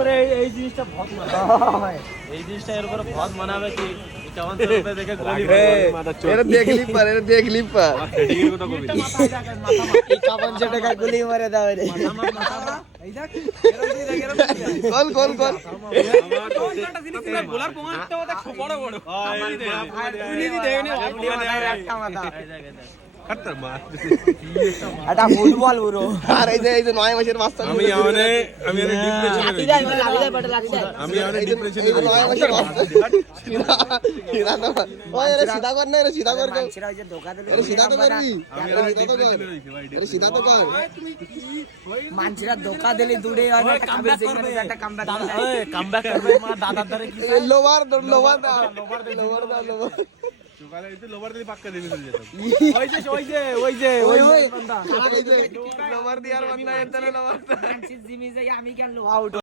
উপরে এই জিনিসটা বহুত মানাবে এই জিনিসটা এর উপরে বহুত মানাবে কি কেমন চলবে দেখে গলি এটা দেখলি পার হেডিংয়ের কথা কবি এই কাবন যে টাকা গুলি মারে দাও রে এই দেখ গোল একটা জিনিস না গোলার পোঙাটা ওটা বড় বড় তুই দি দেখ নে একটা মাথা খতর মার এটা ফুটবল পুরো আর এই যে 9 মাসের বাচ্চা আমি ডিপ্রেশনে আমি ডিপ্রেশনে এই যে 9 মাসের বাচ্চা সিধা তো ওই এর সিধা কর না এর সিধা কর মানছিরা ওই যে ধোকা দিলে এর সিধা তো করবি এর সিধা তো কর মানছিরা ধোকা দিলে দূরে হয় একটা কামব্যাক করবে একটা কামব্যাক করবে মা দাদার ধরে কি লোভার দা সকালে এসে লোভার দিয়ে পাক্কা দিয়ে চলে যেতাম ওই বান্দা লোভার দিয়ার বান্দা এর লোভার মানছির জিমি যাই আমি কেন আউট